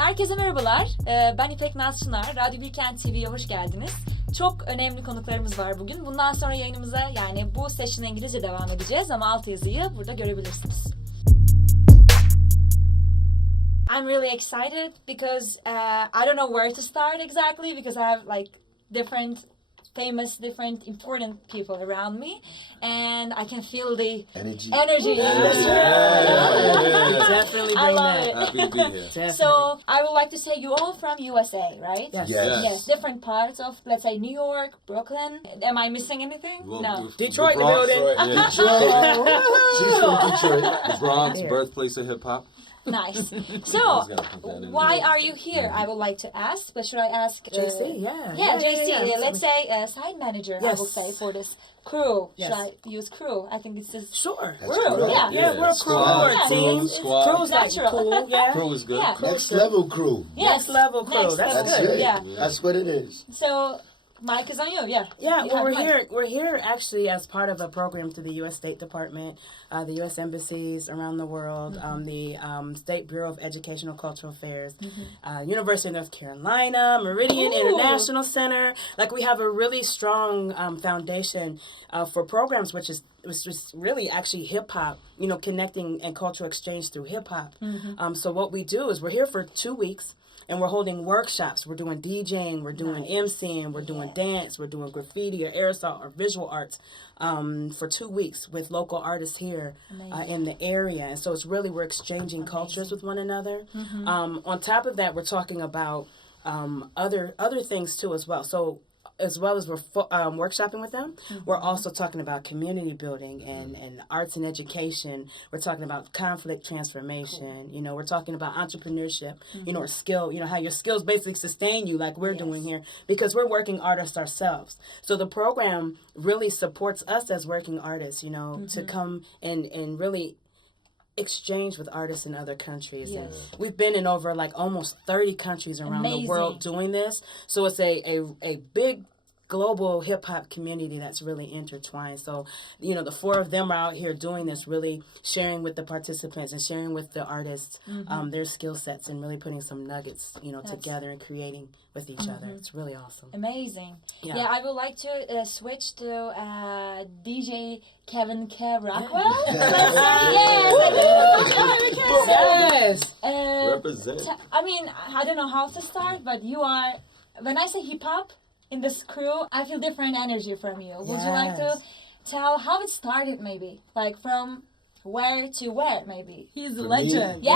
Herkese merhabalar. Ben İpek Naz Çınar. Radyo Bilkent TV'ye hoş geldiniz. Çok önemli konuklarımız var bugün. Bundan sonra yayınımıza yani bu session İngilizce devam edeceğiz ama alt yazıyı burada görebilirsiniz. I'm really excited because I don't know where to start exactly because I have like different important people around me, and I can feel the energy. Definitely I bring love that. it. Happy to be here. Definitely. So I would like to say you all from USA, right? Yes. Yes, different parts of, let's say, New York, Brooklyn. Am I missing anything? Well, No. Detroit, the Bronx, building. right? Yeah. Detroit. She's from Detroit. The Bronx, Here. birthplace of hip hop. Nice. So, why are you here? I would like to ask, but should I ask... JC, yeah. Yeah, JC. yeah. Let's say side manager, I Yes. will say, for this crew. Yes. Should I use crew? I think it's just... Sure. That's Crew, correct. yeah. Yeah, we're a crew, Squad, we're a team. squad. Crew's like Natural. cool, yeah. Crew is good. Yeah. Next level crew. Yes. Next level crew. Next That's level That's good. crew, it. Yeah. That's what it is. So, Mike is on you, yeah. Yeah, You well, have Mike. we're here actually as part of a program through the U.S. State Department, the U.S. embassies around the world, the State Bureau of Educational Cultural Affairs, University of North Carolina, Meridian Ooh. International Center. Like, we have a really strong foundation for programs, which is really actually hip hop, connecting and cultural exchange through hip hop. So what we do is we're here for 2 weeks. And we're holding workshops. We're doing DJing. We're doing MCing. We're doing dance. We're doing graffiti or aerosol or visual arts for 2 weeks with local artists here in the area. And so it's really we're exchanging cultures with one another. On top of that, we're talking about other things too as well. So as well as we're workshopping with them, we're also talking about community building and arts and education. We're talking about conflict transformation. We're talking about entrepreneurship, or skill, how your skills basically sustain you like we're doing here because we're working artists ourselves. So the program really supports us as working artists, to come and really exchange with artists in other countries. Yes. And we've been in over like almost 30 countries around the world doing this. So it's a big global hip hop community that's really intertwined. So, the four of them are out here doing this, really sharing with the participants and sharing with the artists their skill sets and really putting some nuggets, together and creating with each other. It's really awesome. Amazing. Yeah. Yeah, I would like to switch to DJ Kevin K. Rockwell. Yes. Represent. I mean, I don't know how to start, but you are, when I say hip hop in this crew, I feel different energy from you. Would you like to tell how it started maybe? Like from where to where maybe? He's a For legend. me?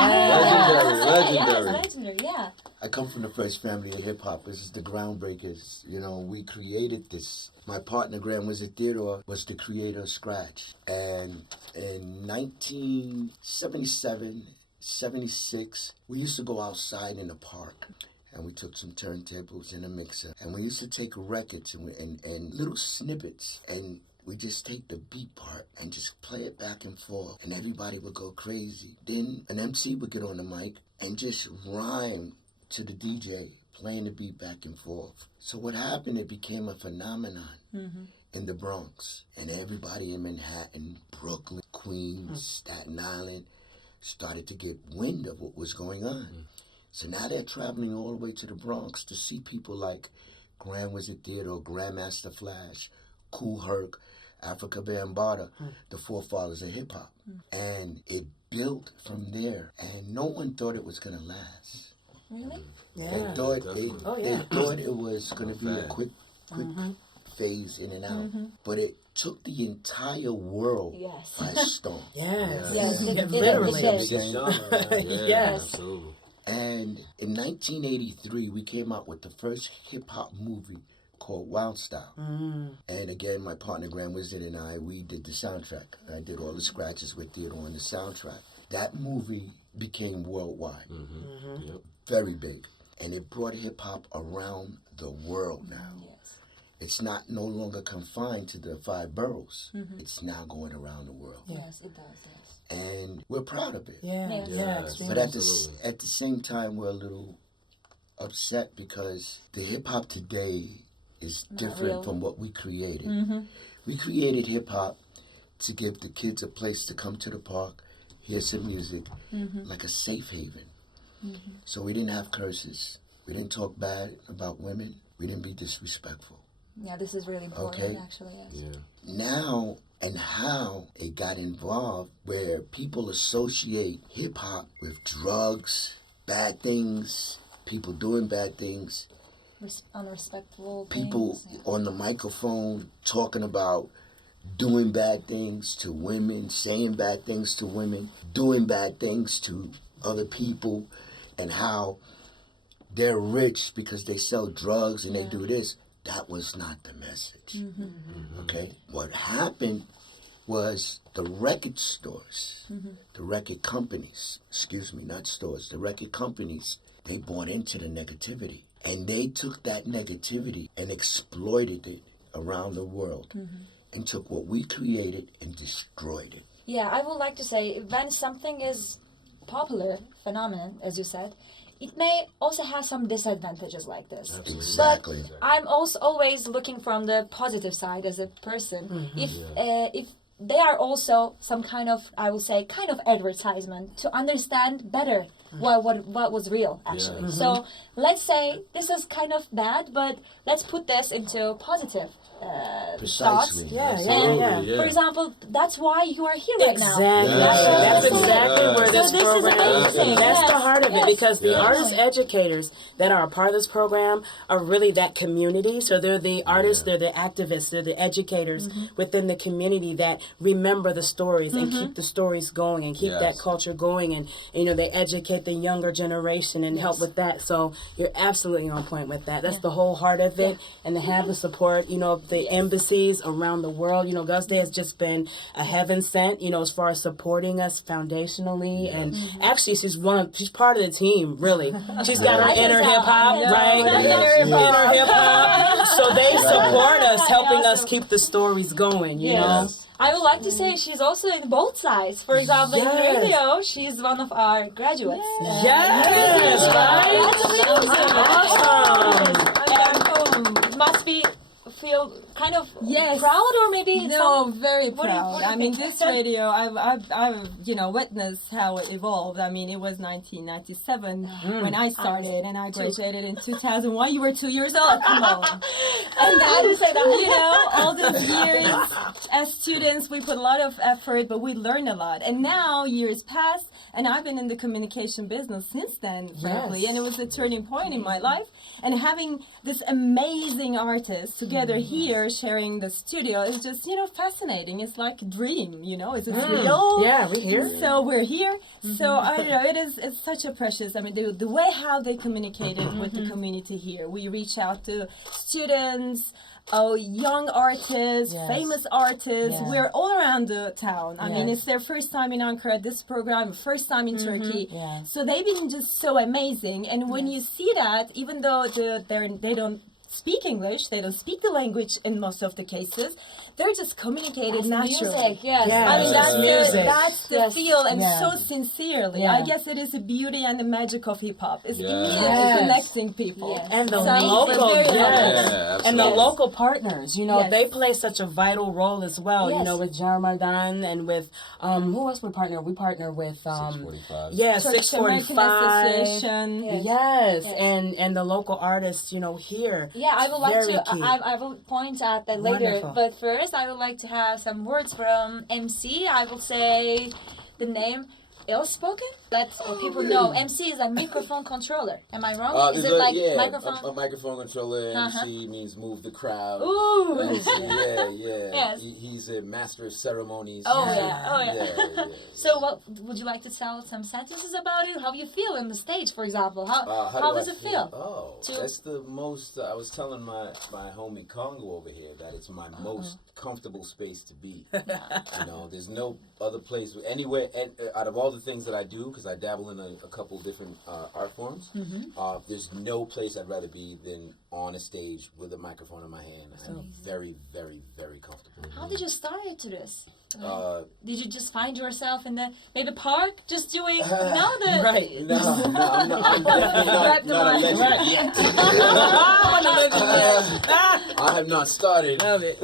Legendary, yeah. I come from the first family of hip hop. This is the groundbreakers. We created this. My partner, Grand Wizard Theodore, was the creator of Scratch. And in 1977, 76, we used to go outside in the park. And we took some turntables and a mixer. And we used to take records and little snippets. And we just take the beat part and just play it back and forth. And everybody would go crazy. Then an MC would get on the mic and just rhyme to the DJ, playing the beat back and forth. So what happened, it became a phenomenon in the Bronx. And everybody in Manhattan, Brooklyn, Queens, Staten Island started to get wind of what was going on. So now they're traveling all the way to the Bronx to see people like Grand Wizard Theodore, Grandmaster Flash, Kool Herc, Africa Bambaataa, the forefathers of hip-hop. And it built from there. And no one thought it was going to last. Really? Yeah. They thought it was going to be a quick phase in and out. But it took the entire world by storm. Yes, literally. Biggest genre, right? Yes. Absolutely. And in 1983, we came out with the first hip-hop movie called Wild Style. And again, my partner Grand Wizard and I, we did the soundtrack. I did all the scratches with Theodore on the soundtrack. That movie became worldwide. Yep. Very big. And it brought hip-hop around the world now. It's not no longer confined to the 5 boroughs. It's now going around the world. Yes, it does, yes. And we're proud of it. But at the same time, we're a little upset because the hip-hop today is different from what we created. We created hip-hop to give the kids a place to come to the park, hear some music, like a safe haven. So we didn't have curses. We didn't talk bad about women. We didn't be disrespectful. Yeah, this is really important, Okay. actually. Yes. Yeah. Now and how it got involved where people associate hip hop with drugs, bad things, people doing bad things, Unrespectful people things. on the microphone talking about doing bad things to women, saying bad things to women, doing bad things to other people, and how they're rich because they sell drugs and they do this. That was not the message. Okay? What happened was the record stores, the record companies, not stores, the record companies, they bought into the negativity. And they took that negativity and exploited it around the world and took what we created and destroyed it. Yeah, I would like to say when something is popular phenomenon, as you said, it may also have some disadvantages like this. Exactly. But I'm also always looking from the positive side as a person. If they are also some kind of, I will say, kind of advertisement to understand better what was real actually. So let's say this is kind of bad, but let's put this into positive thoughts. Precisely. Absolutely, yeah. For example, that's why you are here right now. Exactly. Yeah. That's Yeah. exactly where So this this is program amazing. That's the Yes. heart of it, Yes. because the Yes. artist educators that are a part of this program are really that community. So they're the artists, they're the activists, they're the educators within the community that remember the stories and keep the stories going and keep that Yes. culture going, and they educate the younger generation and help with that. So you're absolutely on point with that. That's the whole heart of it, and to have the support, of the embassies around the world. Girls Day has just been a heaven sent, as far as supporting us foundationally. And actually, she's part of the team, really. She's got her inner hip hop, right? Inner hip hop. So they support us, helping us keep the stories going, you know? Yes. I would like to say she's also in both sides. For example, in Yes. radio, she's one of our graduates. Yes, right? Awesome. It must be feel kind of Yes. proud, or maybe No, some- very what do you- proud. what do you I mean, think? this radio, I've witnessed how it evolved. I mean, it was 1997 when I started, and I graduated in 2001. You were 2 years old. Come on. And then, all those years as students, we put a lot of effort, but we learned a lot. And now years pass, and I've been in the communication business since then, frankly. Yes. And it was a turning point in my life. And having this amazing artist together here sharing the studio is just, fascinating. It's like a dream, Is it real? Yeah, we here. So we're here. So I don't know. It's such a precious. I mean, the way how they communicated with the community here. We reach out to students, young artists, Yes. famous artists. Yeah. We're all around the town. I mean, Yes. it's their first time in Ankara, this program, first time in Turkey. Yeah. So they've been just so amazing. And when you see that, even though they don't speak English, they don't speak the language in most of the cases, they're just communicated naturally. Music, yes. Yeah. I mean, Yes. Music. that's the Yes. feel, and Yeah. so sincerely. Yeah. I guess it is the beauty and the magic of hip hop. It's Yes. immediately Yes. connecting people. Yes. And the So I'm local, very yes. Yeah, And the absolutely. local partners, Yes. they play such a vital role as well, Yes. with Jarmadan and with, who else we partner? We partner with, 645. yeah, Turkish American 645. Association. Yes. Yes, Yes. and the local artists, here. Yeah, I would like Very to. key. I will point out that later. Wonderful. But first, I would like to have some words from MC. I will say the name ill spoken. Let people know. MC is a microphone controller. Am I wrong? Is there's it like a microphone? microphone controller. Uh-huh. MC means move the crowd. Ooh. MC, yeah. Yes. He's a master of ceremonies. Oh yeah. Oh yeah. yeah. So, what would you like to tell some sentences about it? How you feel on the stage, for example? How do does I it feel? Oh, to- that's the most. I was telling my homie Congo over here that it's my most comfortable space to be. There's no other place anywhere. And out of all the things that I do, because I dabble in a couple different art forms, there's no place I'd rather be than on a stage with a microphone in my hand. I'm very, very, very comfortable. How did you start into this? Uh, Did you just find yourself in the maybe park, just doing the Right. No, I'm definitely not a legend yet. I have not started. Love it.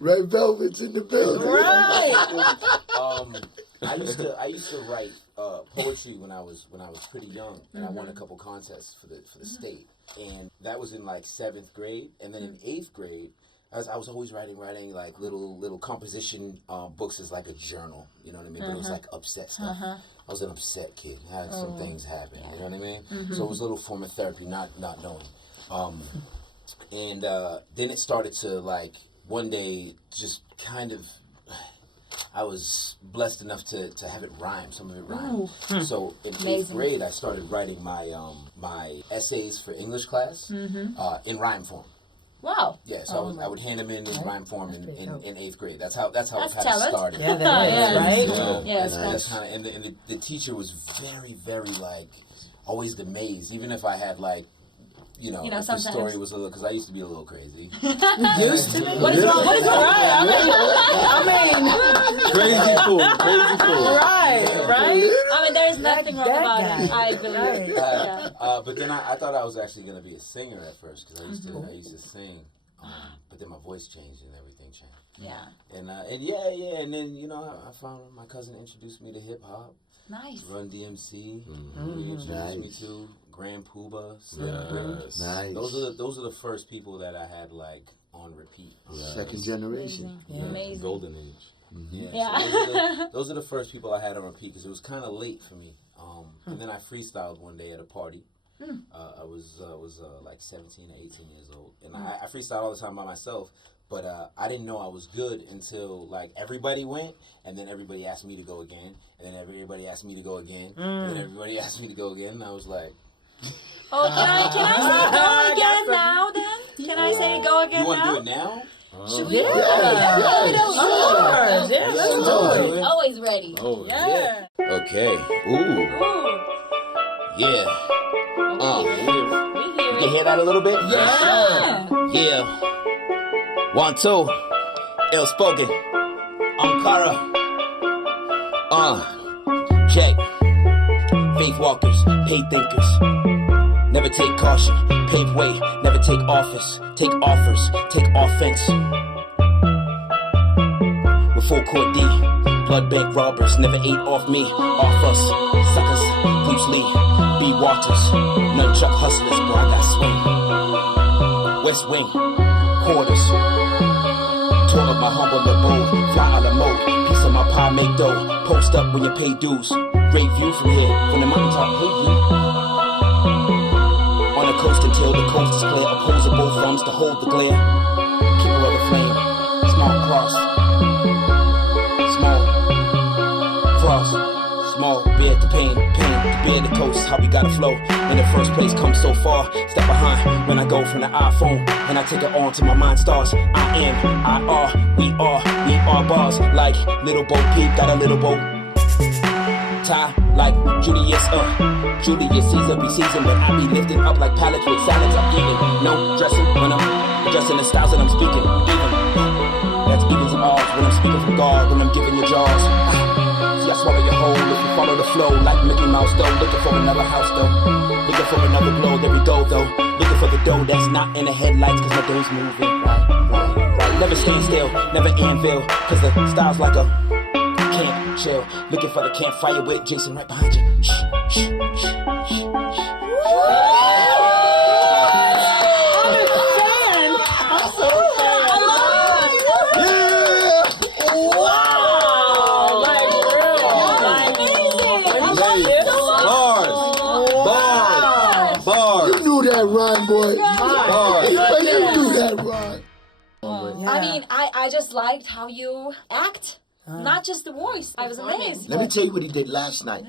Red Velvet's in the building. Right. I used to write poetry when I was pretty young, and I won a couple contests for the state, and that was in like 7th grade, and then in 8th grade. I was always writing like little composition books as like a journal, you know what I mean? But it was like upset stuff. I was an upset kid. I had some things happen, you know what I mean? So it was a little form of therapy, not knowing. And then it started to like one day just kind of. I was blessed enough to have it rhyme. Some of it rhymed. So in 8th grade, I started writing my essays for English class in rhyme form. Wow. Yeah, so I would hand them in rhyme form in 8th grade. That's how it kind of started. Yeah, that is, right? Yeah, that's kind of, and the teacher was very, very like always amazed, even if I had like. You know, if the story was a little, because I used to be a little crazy. Used to? What is wrong? What is wrong? Crazy fool. Right. I mean, there is nothing wrong about it. I believe. But then I thought I was actually going to be a singer at first, because I used to sing. But then my voice changed and everything changed. Yeah. And then I found my cousin introduced me to hip hop. Nice. Run DMC. He introduced me to Grand Poobah. Nice. Those are the first people that I had like on repeat. Second generation. Amazing. Golden age. Yeah. Yeah. Those are the first people I had on repeat because it was kind of late for me. And then I freestyled one day at a party. I was like 17 or 18 years old, and I freestyled all the time by myself. But I didn't know I was good until like everybody went, and then everybody asked me to go again, and then everybody asked me to go again, and then everybody asked me to go again, and I was like, "Oh, can I say go again now? Then can I say go again you want to now? do it now? Should we? Let's do it. Always ready. Oh yeah. Okay. Ooh. Yeah. You can hear that a little bit? Yeah. 1, 2. Ill spoken. Ankara. Check. Faith walkers, hate thinkers. Never take caution. Pave way. Never take office. Take offers. Take offense. With full court D. Blood bank robbers. Never ate off me. Off us. Suckers. Bruce Lee. B. Waters. Nunchuck hustlers. Bro, I got swing. West Wing. Quarters. Tour of my humble abode, fly out of mode. Piece of my pie, make dough. Post up when you pay dues. Great view from here, from the mountaintop, hey view. On the coast until the coast is clear. Opposable thumbs to hold the glare. Keeper of the flame, small cross. Small cross. Small, bear the pain to bear the coast. How we gotta flow. In the first place, come so far. Step behind when I go from the iPhone and I take it on to my mind stars. I am, I are, we are bars. Like little Bo Peep, got a little bow tie like Julius Caesar be seasoned, but I be lifting up like pallets with salads I'm eating. No dressing when I'm addressing the styles that I'm speaking. Even that's evens and odds when I'm speaking from God, when I'm giving you jaws. I swallow your whole if you follow the flow like Mickey Mouse though. Looking for another house though. Looking for another glow, there we go though. Looking for the dough that's not in the headlights cause my dough's moving. Right. Never stay still, never anvil. Cause the style's like a camp chill. Looking for the campfire with Jason right behind you. Shh, shh, shh, shh, shh. Rhyme, boy. You do that, rhyme. I mean, I just liked how you act, not just the voice. I was amazed. Let me tell you what he did last night.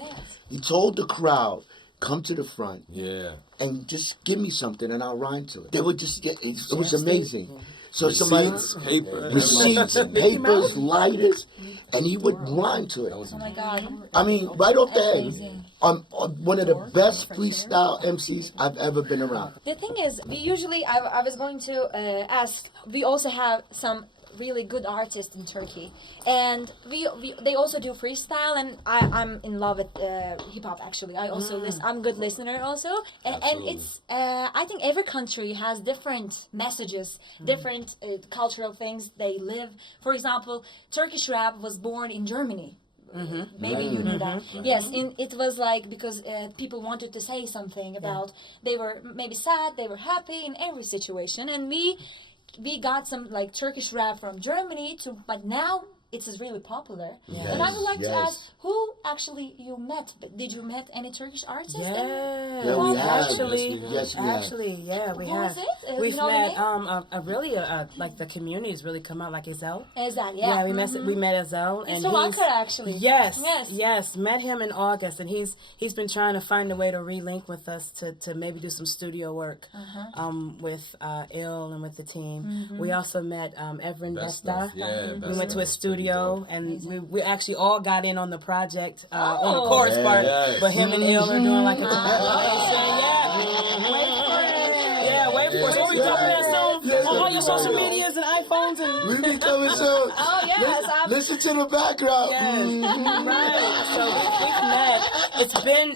He told the crowd, come to the front. Yeah. And just give me something and I'll rhyme to it. They would just get, it was amazing. So somebody, receipts, papers, lighters, and he would rhyme to it. Oh my God. I mean, right off the head. I'm one of the best freestyle MCs I've ever been around. The thing is, we usually, I was going to ask, we also have some really good artists in Turkey, and they also do freestyle, and I'm in love with hip hop actually. I also I'm a good listener also, and it's I think every country has different messages, different cultural things they live. For example, Turkish rap was born in Germany. Maybe you knew that. Yes, it was like because people wanted to say something about they were maybe sad, they were happy in every situation, and we got some like Turkish rap from Germany to, but now it is really popular. Yes, And I would like to yes. ask, who actually you met? Did you met any Turkish artists? Yeah, Yeah, we have. actually, Yes, we have. actually, yeah, we Who have. was it? We've You know the met name? a really like the community's really come out like Ezel. Is that Yeah, we met Ezel, He's and from Ankara, actually. Yes, Yes. yes, met him in August, and he's been trying to find a way to relink with us to maybe do some studio work, with Il and with the team. We also met Evren Vesta. We went to his studio, and we actually all got in on the project on the chorus part, but him and Il are doing like a collaboration. Wait for it. What we dropping that song on all your social medias and iPhones and. We be coming soon. Oh yes, Listen to the background. Right. So we've met.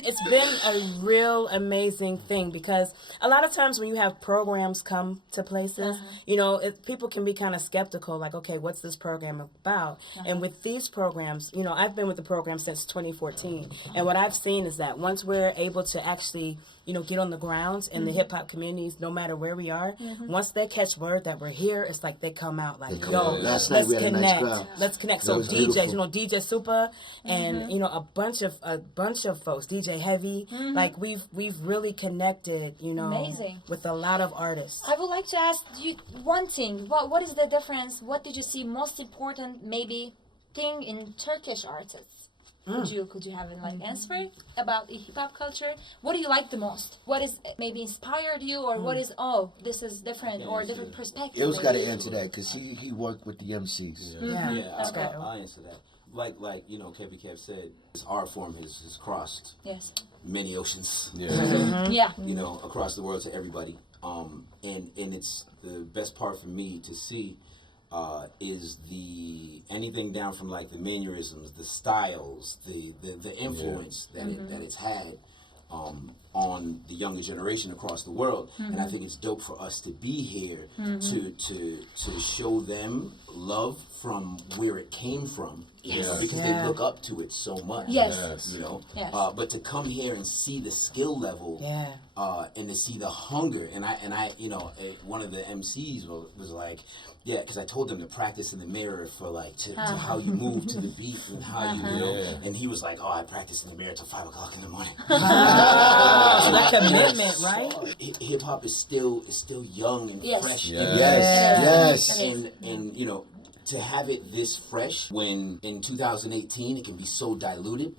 It's been a real amazing thing because a lot of times when you have programs come to places, you know, people can be kind of skeptical, like, okay, what's this program about? And with these programs, you know, I've been with the program since 2014, and what I've seen is that once we're able to actually, you know, get on the grounds in the hip hop communities, no matter where we are, once they catch word that we're here, it's like they come out like, yo, Last night let's we had a nice connect. crowd. Let's connect. That So was DJs, beautiful. you know, DJ Super and you know a bunch of folks, DJ Heavy, like we've really connected, you know, Amazing. with a lot of artists. I would like to ask you one thing. What is the difference? What did you see most important maybe thing in Turkish artists? Could you have an like answer about hip hop culture? What do you like the most? What is maybe inspired you, or what is this is different or different perspective? Il's got to maybe? answer that because he worked with the MCs. Yeah. I'll answer that. Like you know, Kevin Kev said, this art form has crossed Yes. many oceans. Yeah. You know, across the world to everybody. And it's the best part for me to see is the anything down from like the mannerisms, the styles, the influence that it's had on the younger generation across the world. And I think it's dope for us to be here to show them love from where it came from. You know, because they look up to it so much. Yes. You know, Yes. but to come here and see the skill level, and to see the hunger, and I, you know, one of the MCs was like, yeah, because I told them to practice in the mirror for like to how you move to the beat and how you know, and he was like, oh, I practice in the mirror till 5 o'clock in the morning. So that commitment, right? Hip hop is still young and fresh. Yes. And you know, to have it this fresh when in 2018 it can be so diluted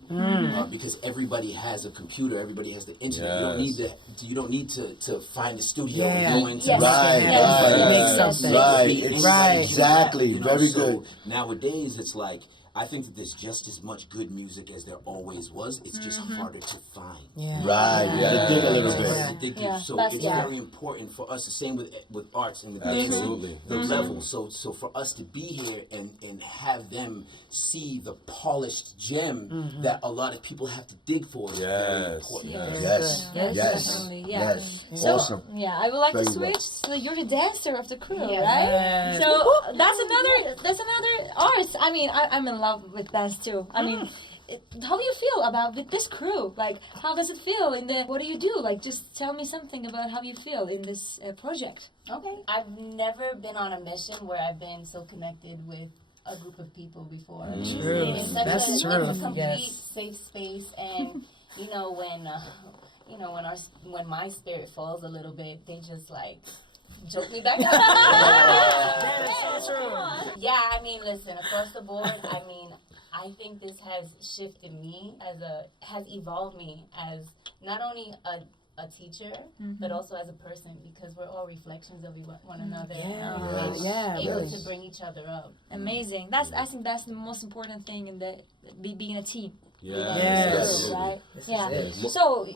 because everybody has a computer, everybody has the internet. You don't need to find a studio and go into Exactly. You know, Very so good. Nowadays it's like I think that there's just as much good music as there always was. It's just harder to find. Right. You got to dig a little bit. So it's very important for us. The same with arts and with the level. So for us to be here and have them see the polished gem that a lot of people have to dig for is very important. Yes. So, Awesome. yeah, I would like to Very switch. well. So you're the dancer of the crew, right? So that's another art. I mean, I'm in love with dance too. I mean, how do you feel about with this crew? Like, how does it feel in the? What do you do? Like, just tell me something about how you feel in this project. Okay. I've never been on a mission where I've been so connected with a group of people before. True. It's such That's true. It's a complete safe space, and you know when my spirit falls a little bit, they just like joke me back up. Yeah, I mean, listen, across the board, I mean, I think this has shifted me has evolved me as not only a teacher, but also as a person, because we're all reflections of one another. Able to bring each other up. Amazing. I think that's the most important thing in being a team. Yes. Right? So,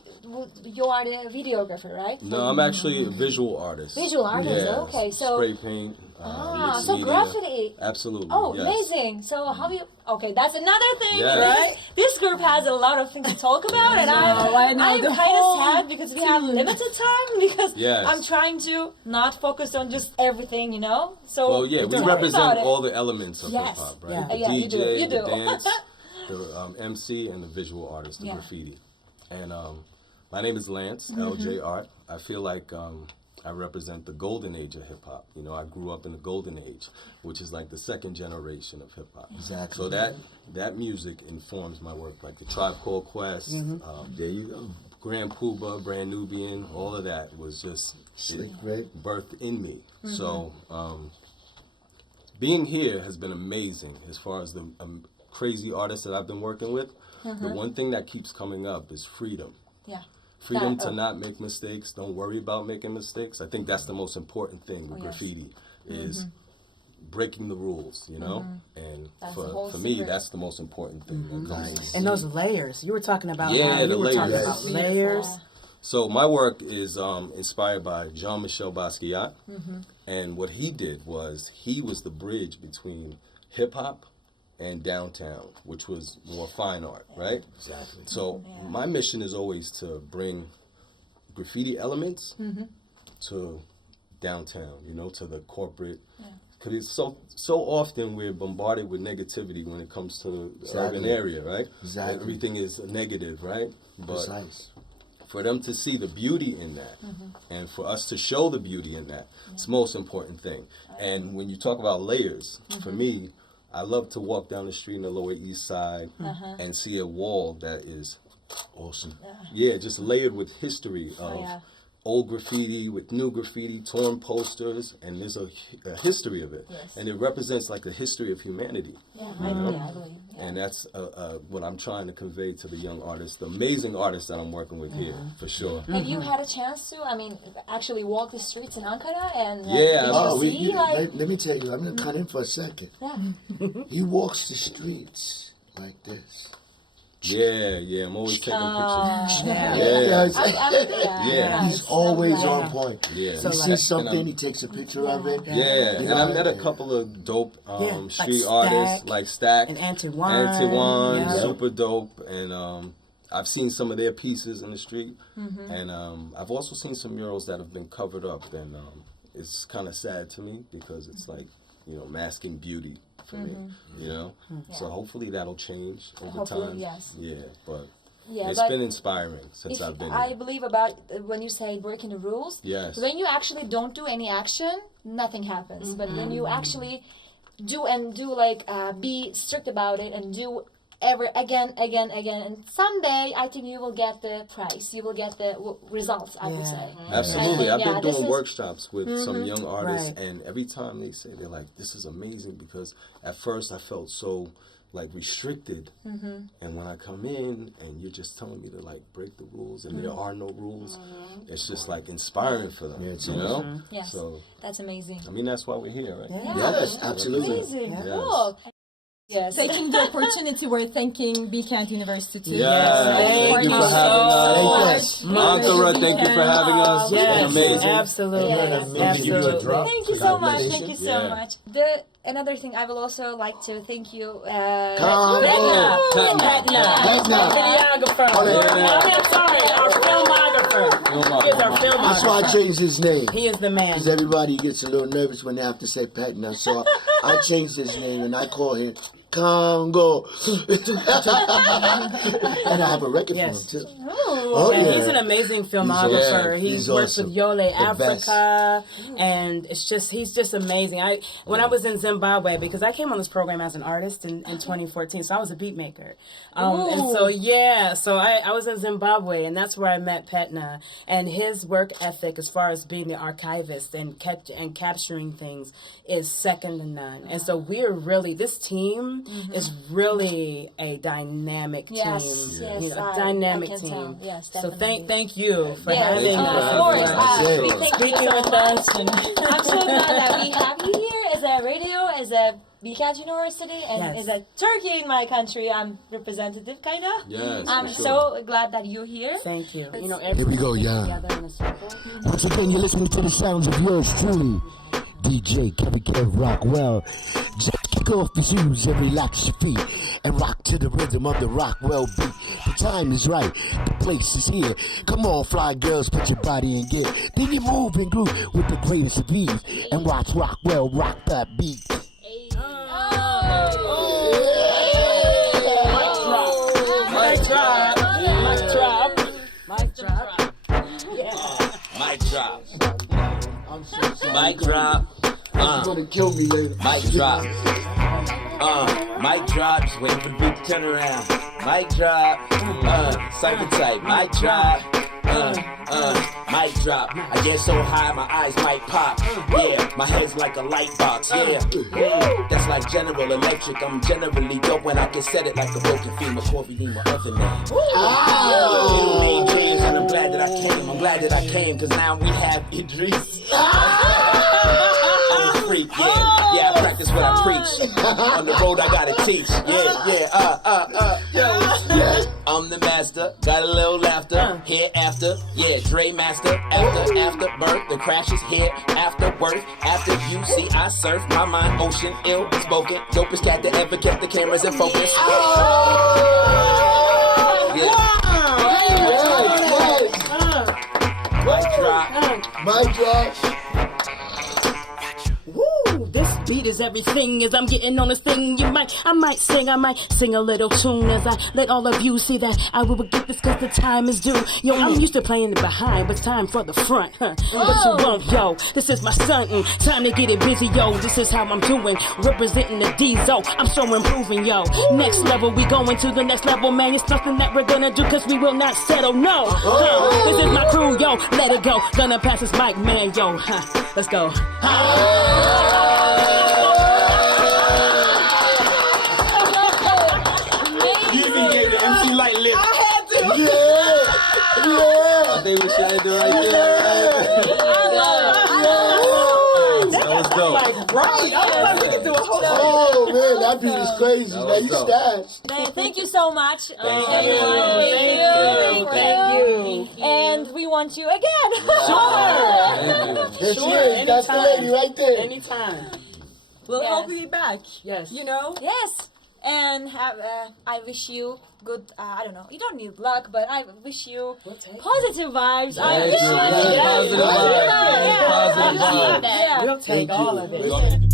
you are the videographer, right? No, I'm actually a visual artist. Visual artist, okay. So spray paint. Mixed so media. graffiti. Absolutely. Oh, yes. amazing. So how you? Okay, that's another thing, Yes. right? This group has a lot of things to talk about, and I'm kind of sad because we have limited time because I'm trying to not focus on just everything, you know. So well, yeah, we represent all the elements of hip hop, right? The DJ, you do. the dance. the MC and the visual artist, the Yeah. graffiti. And my name is Lance, LJ Art. I feel like I represent the golden age of hip hop. You know, I grew up in the golden age, which is like the second generation of hip hop. Exactly. So that music informs my work, like the Tribe Called Quest, There you go. Grand Puba, Brand Nubian, all of that was just Slick Rick. birthed in me. So being here has been amazing as far as the crazy artists that I've been working with. The one thing that keeps coming up is freedom. Yeah. Freedom That- to not make mistakes. Don't worry about making mistakes. I think that's the most important thing with yes. graffiti is breaking the rules, you know? And That's the whole for me, secret. that's the most important thing that comes Nice. And those layers. You were talking about Yeah, how the you were talking layers. about Yes. layers. So my work is inspired by Jean-Michel Basquiat, and what he did was he was the bridge between hip-hop and downtown, which was more fine art, right? Exactly. So my mission is always to bring graffiti elements to downtown, you know, to the corporate. Because it's so often we're bombarded with negativity when it comes to the urban Exactly. area, right? Exactly. Everything is negative, right? But Precise. for them to see the beauty in that and for us to show the beauty in that, it's the most important thing. And when you talk about layers, for me, I love to walk down the street in the Lower East Side and see a wall that is Awesome. yeah, just layered with history of yeah. old graffiti with new graffiti, torn posters, and there's a history of it. Yes. And it represents like the history of humanity. Yeah, I believe. Yeah. And that's what I'm trying to convey to the young artists, the amazing artists that I'm working with here, for sure. Have you had a chance to, I mean, actually walk the streets in Ankara and Yeah, did you Oh, see, like, let me tell you, I'm going to cut in for a second. He walks the streets like this. Yeah, I'm always taking pictures. Yeah. Yeah. yeah. He's always on point. Yeah. So He like- sees something, and he takes a picture of it. Yeah, You and I know, met a couple of dope like street Stack artists like Stack and Antoine. Antoine, Yeah. super dope, and I've seen some of their pieces in the street, and I've also seen some murals that have been covered up, and it's kind of sad to me because it's like, you know, masking beauty for me, you know. So hopefully that'll change over Hopefully, time. yes. Yeah, but Yeah, it's but been inspiring since I've been I here. believe about when you say breaking the rules. Yes. When you actually don't do any action, nothing happens. But when you actually do like be strict about it and do again, and someday I think you will get the prize. You will get the results. I would Yeah. say. Absolutely. And, I've yeah, been this doing is- workshops with some young artists, Right. and every time they say, they're like, this is amazing, because at first I felt so like restricted, and when I come in and you're just telling me to like break the rules and there are no rules, it's just like inspiring for them, Yeah, it's you know? Yes. So That's amazing. I mean, that's why we're here, right? Yes, absolutely. Amazing. Yes. Cool. Yes. Taking the opportunity, we're thanking BCAT University too. Yes. Thank you for having us. Yes. Ankara, thank you for having us. It's Yes, been amazing. absolutely. Yes. Absolutely. Thank you so much. Thank Congratulations. you so Yeah. much. Another thing I will also like to thank you. Come Petna. on. Petna. Videographer. I'm sorry, our filmographer. He is our That's why I filmographer. changed his name. He is the man. Because everybody gets a little nervous when they have to say Patna. So I changed his name and I call him Congo. And I have a record Yes. for him too. Oh, And yeah. he's an amazing awesome. filmographer. Yeah, He's he's worked awesome. with Yole The best. Africa, and he's just amazing. When I was in Zimbabwe, because I came on this program as an artist in 2014, so I was a beat maker. And so I was in Zimbabwe, and that's where I met Petna. And his work ethic, as far as being the archivist and capturing things, is second to none. And so this team is really a dynamic team. Yes, yes, You know, I a dynamic can team. tell. Yes, So definitely. thank you for Yes, having of us. course. Right. We thank you Speaking so with much. us. And I'm so glad that we have you here as a radio, as a BCAT University, and Yes. as a Turkey in my country. I'm representative, kind of. Yes, I'm for sure. so glad that you're here. thank you. You know, Here we go, everyone yeah. together in a circle. Once again, you're listening to the sounds of yours truly, DJ Kevin Kev Rockwell. Just kick off your shoes and relax your feet and rock to the rhythm of the Rockwell beat. The time is right, the place is here. Come on, fly girls, put your body in gear. Then you move and groove with the greatest of ease and watch Rockwell rock that beat. Mic drop. I'm so sorry. Mic drop. You're gonna kill me later. Mic drop. Mic drops. Waiting for the beat to turn around. Mic drop. Cypher type. Mic drop. Mic drop. I get so high my eyes might pop. Yeah, my head's like a light box. Yeah, that's like General Electric. I'm generally dope when I can set it like a broken femur. Corby need my other name. Middle name James, and I'm glad that I came. I'm glad that I came, cause now we have Idris. I'm a freak, yeah, I practice what I preach. On the road I gotta teach, I'm the master, got a little laughter, here after, Dre master, after birth, the crash is here, after worth, after you see I surf, my mind ocean, ill spoken, dopest cat that ever kept the cameras in focus. Mic drop. Mic drop. Woo, this beat is everything as I'm getting on this thing. I might sing a little tune as I let all of you see that I will get this cause the time is due. Yo, I'm used to playing it behind, but it's time for the front, huh? What you want, yo? This is my son, time to get it busy, yo. This is how I'm doing, representing the D-Zo. I'm so improving, yo. Next level, we going to the next level, man. It's nothing that we're gonna do cause we will not settle, no. This is my crew, yo. Let it go. Gonna pass this mic, man, yo. Let's go. Light lip. Yeah. I think we should do right there. That was dope. Oh man, that beat is crazy. Man, you stashed. Thank you so much. Thank you. And we want you again. There she is. That's the lady right there. Anytime. We'll Yes. hope you be back. Yes. You know? Yes. And I wish you good, I don't know, you don't need luck, but I wish you positive vibes. I wish you Positive vibes. Yeah. Positive vibes. Yeah. We'll take Thank all you. of it.